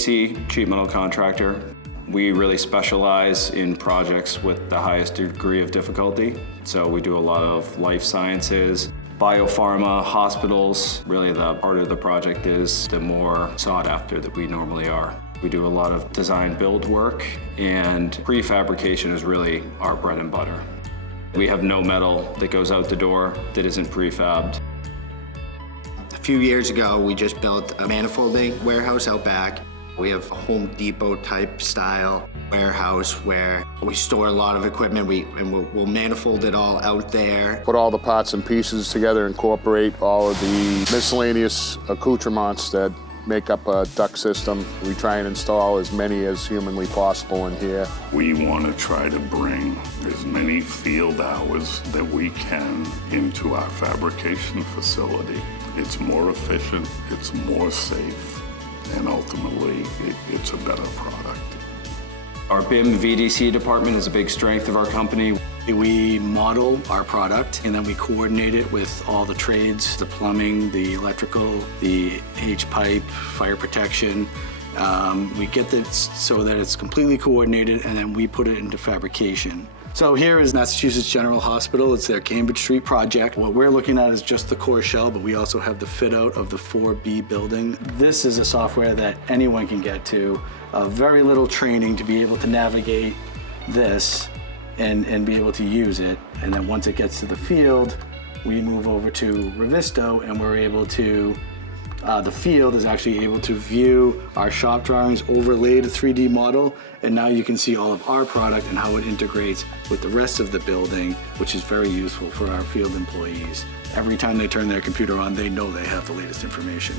VDC sheet metal contractor. We really specialize in projects with the highest degree of difficulty. So we do a lot of life sciences, biopharma, hospitals. Really the harder the project is, the more sought after that we normally are. We do a lot of design build work, and prefabrication is really our bread and butter. We have no metal that goes out the door that isn't prefabbed. A few years ago, we just built a manifolding warehouse out back. We have a Home Depot type style warehouse where we store a lot of equipment. We'll manifold it all out there. Put all the parts and pieces together, incorporate all of the miscellaneous accoutrements that make up a duct system. We try and install as many as humanly possible in here. We want to try to bring as many field hours that we can into our fabrication facility. It's more efficient, it's more safe, and ultimately, it's a better product. Our BIM and VDC department is a big strength of our company. We model our product and then we coordinate it with all the trades, the plumbing, the electrical, the H-pipe, fire protection. We get this so that it's completely coordinated and then we put it into fabrication. So here is Massachusetts General Hospital. It's their Cambridge Street project. What we're looking at is just the core shell, but we also have the fit out of the 4B building. This is a software that anyone can get to. Very little training to be able to navigate this and be able to use it. And then once it gets to the field, we move over to Revisto and we're able to, the field is actually able to view our shop drawings, overlay the 3D model, and now you can see all of our product and how it integrates with the rest of the building, which is very useful for our field employees. Every time they turn their computer on, they know they have the latest information.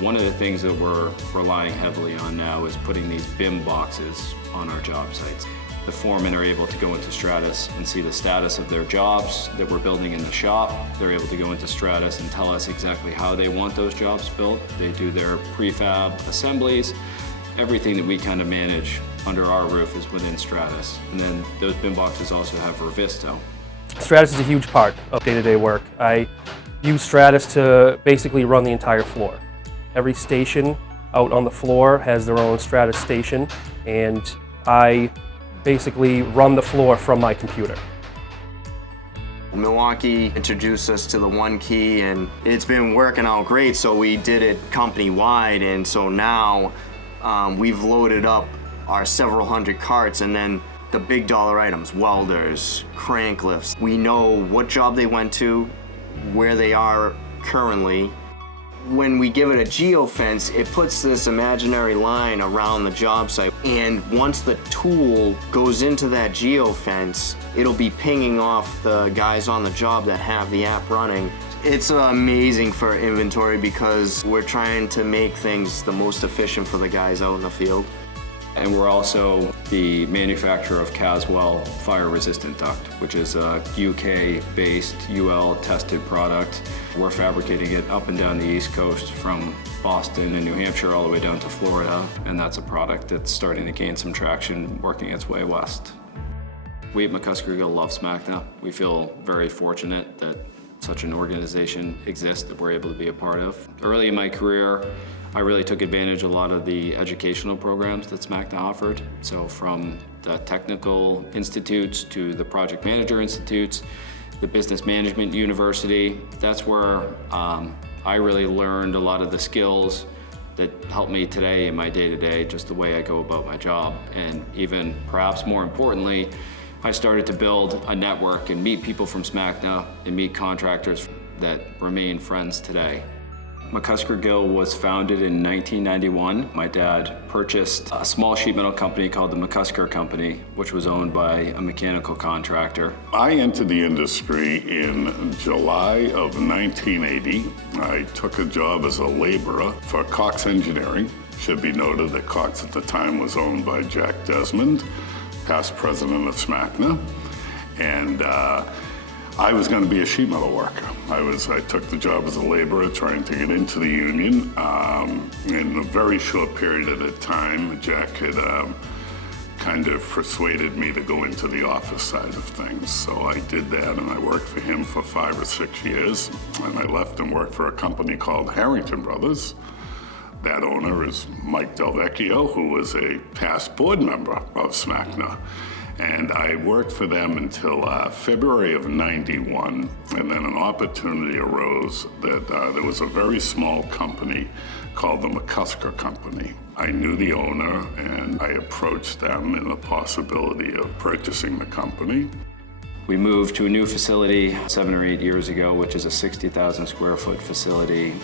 One of the things that we're relying heavily on now is putting these BIM boxes on our job sites. The foremen are able to go into Stratus and see the status of their jobs that we're building in the shop. They're able to go into Stratus and tell us exactly how they want those jobs built. They do their prefab assemblies. Everything that we kind of manage under our roof is within Stratus. And then those BIM boxes also have Revisto. Stratus is a huge part of day-to-day work. I use Stratus to basically run the entire floor. Every station out on the floor has their own Stratus station, and I basically run the floor from my computer. Milwaukee introduced us to the one key and it's been working out great, so we did it company-wide, and so now we've loaded up our several hundred carts, and then the big dollar items, welders, crank lifts. We know what job they went to, where they are currently. When we give it a geofence, it puts this imaginary line around the job site. And once the tool goes into that geofence, it'll be pinging off the guys on the job that have the app running. It's amazing for inventory because we're trying to make things the most efficient for the guys out in the field. And we're also the manufacturer of Caswell fire-resistant duct, which is a UK-based, UL-tested product. We're fabricating it up and down the East Coast from Boston and New Hampshire all the way down to Florida, and that's a product that's starting to gain some traction, working its way west. We at McCusker-Gill love SMACNA. We feel very fortunate that such an organization exists that we're able to be a part of. Early in my career, I really took advantage of a lot of the educational programs that SMACNA offered. So from the technical institutes to the project manager institutes, the business management university, that's where I really learned a lot of the skills that help me today in my day-to-day, just the way I go about my job. And even perhaps more importantly, I started to build a network and meet people from SMACNA and meet contractors that remain friends today. McCusker-Gill was founded in 1991. My dad purchased a small sheet metal company called the McCusker Company, which was owned by a mechanical contractor. I entered the industry in July of 1980. I took a job as a laborer for Cox Engineering. Should be noted that Cox at the time was owned by Jack Desmond, past president of SMACNA. And I was going to be a sheet metal worker. I took the job as a laborer, trying to get into the union. In a very short period of time, Jack had kind of persuaded me to go into the office side of things. So I did that, and I worked for him for 5 or 6 years. And I left and worked for a company called Harrington Brothers, That owner is Mike Delvecchio, who was a past board member of SMACNA. And I worked for them until February of '91, and then an opportunity arose that there was a very small company called the McCusker Company. I knew the owner, and I approached them in the possibility of purchasing the company. We moved to a new facility 7 or 8 years ago, which is a 60,000 square foot facility.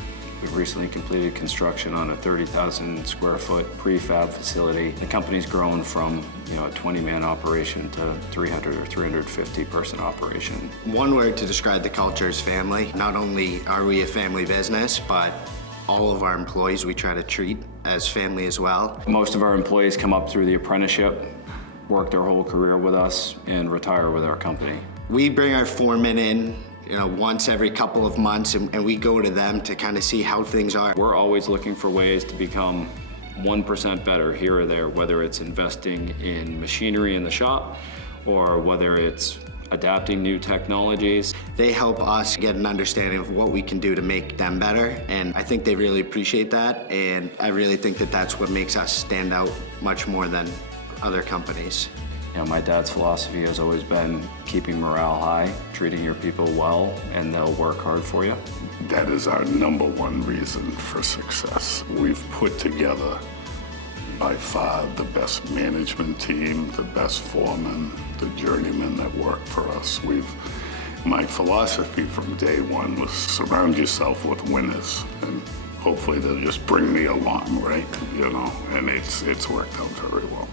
We've recently completed construction on a 30,000 square foot prefab facility. The company's grown from a 20-man operation to 300 or 350 person operation. One word to describe the culture is family. Not only are we a family business, but all of our employees we try to treat as family as well. Most of our employees come up through the apprenticeship, work their whole career with us, and retire with our company. We bring our foremen in once every couple of months, and we go to them to kind of see how things are. We're always looking for ways to become 1% better here or there, whether it's investing in machinery in the shop or whether it's adapting new technologies. They help us get an understanding of what we can do to make them better, and I think they really appreciate that, and I really think that that's what makes us stand out much more than other companies. My dad's philosophy has always been keeping morale high, treating your people well, and they'll work hard for you. That is our #1 reason for success. We've put together by far the best management team, the best foremen, the journeymen that work for us. My philosophy from day one was surround yourself with winners, and hopefully they'll just bring me along, right? And it's worked out very well.